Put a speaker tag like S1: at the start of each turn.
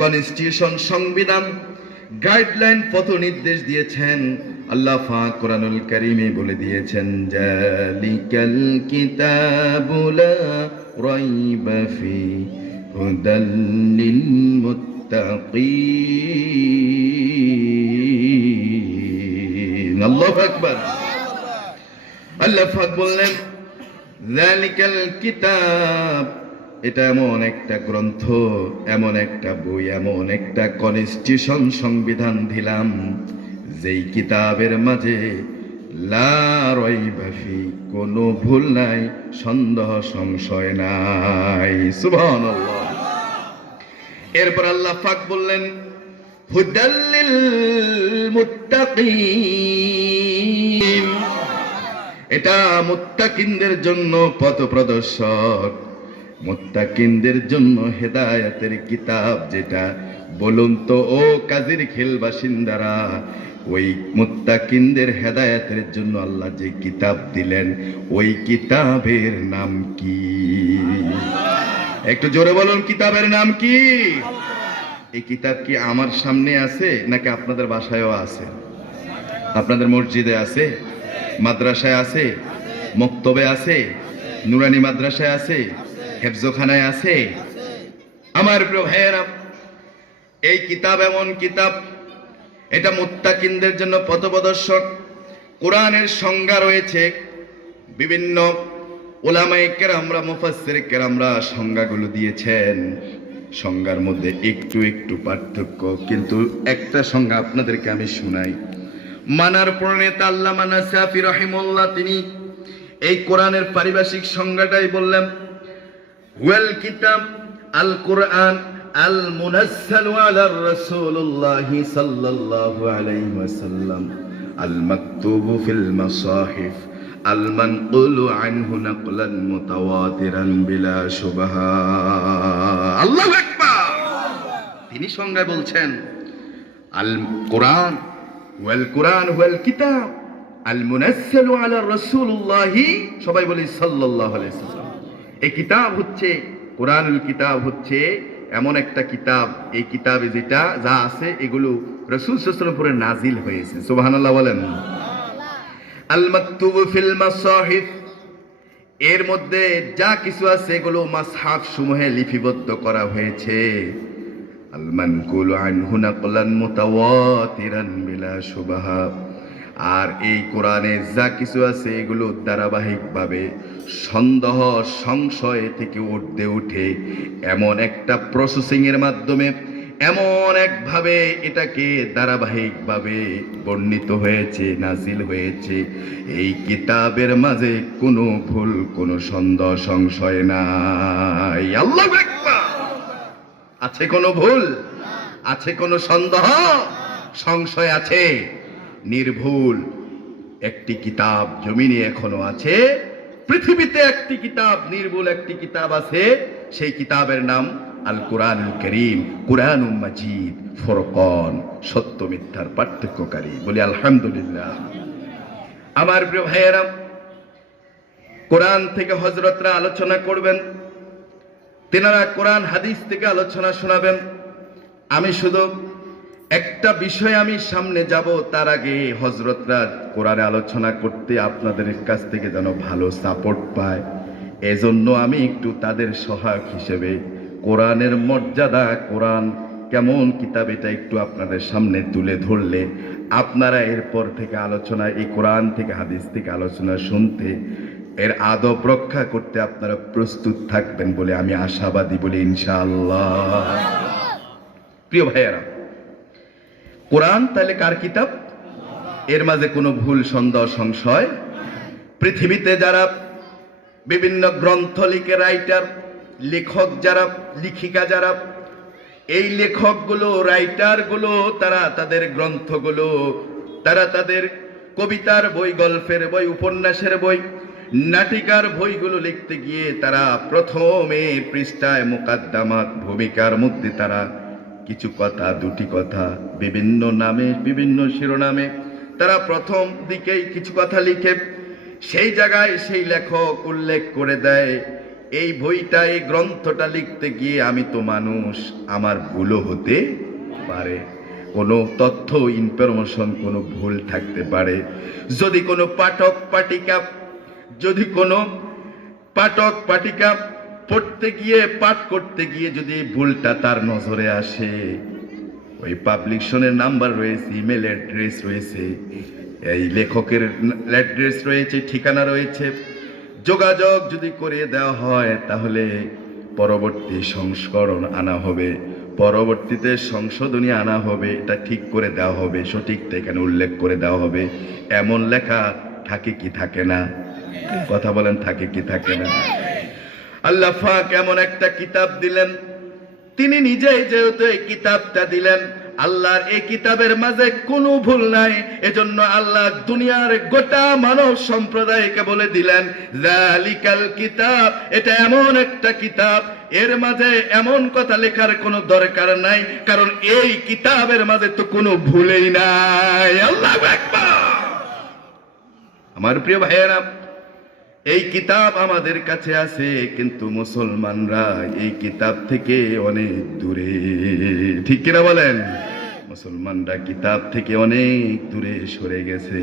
S1: Constitution সংবিধান guideline পথ নির্দেশ দিয়েছেন। আল্লাহ ফাক কোরআনুল কারীমে বলে দিয়েছেন, জালিকাল কিতাবুলা রাইবা ফি হুদাল লিল মুত্তাকিন আল্লাহু আকবার। আল্লাহ ফাক বললেন, জালিকাল কিতাব এটা এমন একটা গ্রন্থ, এমন একটা বই, এমন একটা কনস্টিটিউশন সংবিধান দিলাম, যেই কিতাবের মাঝে লা রাইবা কোনো ভুল নাই, সন্দেহ, সংশয় নাই। এরপর আল্লাহ পাক বললেন এটা মুত্তাকিনদের জন্য পথ প্রদর্শক। মুত্তাকিনদের জন্য হেদায়াতের কিতাব যেটা, বলুন তো ও কাজীর খেল বাসিন্দারা, ওই মুত্তাকিনদের হেদায়েতের জন্য আল্লাহ যে কিতাব দিলেন, ওই কিতাবের নাম কি? একটু জোরে বলুন, কিতাবের নাম কি? এই কিতাব কি আমার সামনে আছে নাকি আপনাদের বাসায়ও আছে? আপনাদের মসজিদে আছে? মাদ্রাসায় আছে? মক্তবে আছে? নুরানি মাদ্রাসায় আছে? হেফজোখানায় আছে? আমার প্রিয় ভাইয়েরা, এই কিতাব এমন কিতাব, এটা মুত্তাকিনদের জন্য পথপ্রদর্শক। কোরআনের সংজ্ঞা রয়েছে বিভিন্ন ওলামায়ে কেরামরা, মুফাসসির কেরামরা সংজ্ঞাগুলো দিয়েছেন। সংজ্ঞার মধ্যে একটু একটু পার্থক্য, কিন্তু একটা সংজ্ঞা আপনাদেরকে আমি শুনাই। মানার প্রণেতা আল্লাহ মানা সাফি রহিমুল্লাহ, তিনি এই কোরআনের পারিভাষিক সংজ্ঞাটাই বললেন ওয়েল কিতাব, আল কোরআন, আল মুনাজ্জালু আলা রাসূলুল্লাহ সাল্লাল্লাহু আলাইহি ওয়াসাল্লাম। আল মাকতুবু ফিল মাসাহিফ, আল মানকুলু আনহু নাকলান মুতাওয়াতিরান বিলা শুবহা। আল্লাহু আকবার! তিনি সংজ্ঞায় বলছেন, আল কোরআন, ওয়াল কোরআন, ওয়াল কিতাব, আল মুনাজ্জালু আলা রাসূলুল্লাহি, সবাই বলি সাল্লাল্লাহু আলাইহি ওয়াসাল্লাম। এই কিতাব হচ্ছে, কোরআনুল কিতাব হচ্ছে, এমন একটা কিতাব, এই কিতাবে যেটা যা আছে, এগুলো রসুল উপরে নাজিল হয়েছে। সুবহানাল্লাহ বলেন। এর মধ্যে যা কিছু আছে, এগুলো মাসহাফ সমূহে লিপিবদ্ধ করা হয়েছে। আলমান কুল আল মানকুল আনহু নাকলান মুতাওয়াতিরান বিলা শুবাহা। আর এই কোরআনে যা কিছু আছে এগুলো ধারাবাহিকভাবে সন্দেহ, সংশয় থেকে উঠতে উঠে এমন একটা প্রসেসিং এর মাধ্যমে এমন একভাবে এটাকে ধারাবাহিকভাবে বর্ণিত হয়েছে, নাজিল হয়েছে। এই কিতাবের মাঝে কোনো ভুল, কোনো সন্দেহ, সংশয় নাই। আল্লাহ আছে কোনো ভুল? আছে কোনো সন্দেহ? সংশয় আছে? নির্ভুল। একটি কিতাব জমিনে এখনও আছে। পৃথিবীতে একটি কিতাব, নির্ভুল একটি কিতাব আছে। সেই কিতাবের নাম আল কোরআন করিম কোরআন মাজিদ, ফরকন, সত্য মিথ্যার পার্থক্যকারী। বলি, আলহামদুলিল্লাহ। আমার প্রিয় ভাইয়েরা কোরআন থেকে হজরতরা আলোচনা করবেন। তেনারা কোরআন, হাদিস থেকে আলোচনা শোনাবেন। আমি শুধু একটা বিষয় আমি সামনে যাব, তার আগে হজরতরা কোরআনে আলোচনা করতে আপনাদের কাছ থেকে যেন ভালো সাপোর্ট পায়। এজন্য আমি একটু তাদের সহায়ক হিসেবে কোরআনের মর্যাদা, কোরআন কেমন কিতাব এটা একটু আপনাদের সামনে তুলে ধরলে, আপনারা এরপর থেকে আলোচনা, এই কোরআন থেকে, হাদিস থেকে আলোচনা শুনতে, এর আদব রক্ষা করতে আপনারা প্রস্তুত থাকবেন বলে আমি আশাবাদী বলে ইনশাআল্লাহ। প্রিয় ভাইয়েরা কোরআন, তাহলে কার কিতাব? এর মাঝে কোনো ভুল, সন্দেহ, সংশয়? পৃথিবীতে যারা বিভিন্ন গ্রন্থ লিখে রাইটার লেখক যারা, লিখিকা যারা, এই লেখকগুলো রাইটারগুলো তারা তাদের গ্রন্থগুলো, তারা তাদের কবিতার বই, গল্পের বই, উপন্যাসের বই, নাটিকার বইগুলো লিখতে গিয়ে তারা প্রথমে পৃষ্ঠায় মোকাদ্দামাত ভূমিকার মধ্যে তারা কিছু কথা, দুটি কথা, বিভিন্ন নামে, বিভিন্ন শিরোনামে। তারা প্রথম দিকেই কিছু কথা লিখে, সেই জায়গায় সেই লেখক উল্লেখ করে দেয়, এই বইটা, এই গ্রন্থটা লিখতে গিয়ে আমি তো মানুষ, আমার ভুলও হতে পারে। কোনো তথ্য ইনফরমেশন কোনো ভুল থাকতে পারে। যদি কোনো পাঠক, পাঠিকা, যদি কোনো পাঠক, পাঠিকা পড়তে গিয়ে, পাঠ করতে গিয়ে যদি ভুলটা তার নজরে আসে, ওই পাবলিকশনের নাম্বার রয়েছে ইমেল অ্যাড্রেস রয়েছে, এই লেখকের অ্যাড্রেস রয়েছে, ঠিকানা রয়েছে, যোগাযোগ যদি করে দেওয়া হয়, তাহলে পরবর্তী সংস্করণ আনা হবে। পরবর্তীতে সংশোধনী আনা হবে, এটা ঠিক করে দেওয়া হবে, সঠিকটা এখানে উল্লেখ করে দেওয়া হবে। এমন লেখা থাকে কি থাকে না? কথা বলেন, থাকে কি থাকে না? আল্লাহ ফাক এমন একটা কিতাব দিলেন। তিনি নিজেই যেহেতু এই কিতাবটা দিলেন, আল্লাহর এই কিতাবের মাঝে কোনো ভুল নাই, এজন্য আল্লাহ দুনিয়ার গোটা মানব সম্প্রদায়কে বলে দিলেন জালিকাল কিতাব এটা এমন একটা কিতাব, এর মাঝে এমন কথা লেখার কোনো দরকার নাই, কারণ এই কিতাবের মাঝে তো কোনো ভুলেই নাই। আল্লাহ আমার প্রিয় ভাইয়েরা এই কিতাব আমাদের কাছে আছে, কিন্তু মুসলমানরা এই কিতাব থেকে অনেক দূরে। ঠিক কিনা বলেন? মুসলমানরা কিতাব থেকে অনেক দূরে সরে গেছে।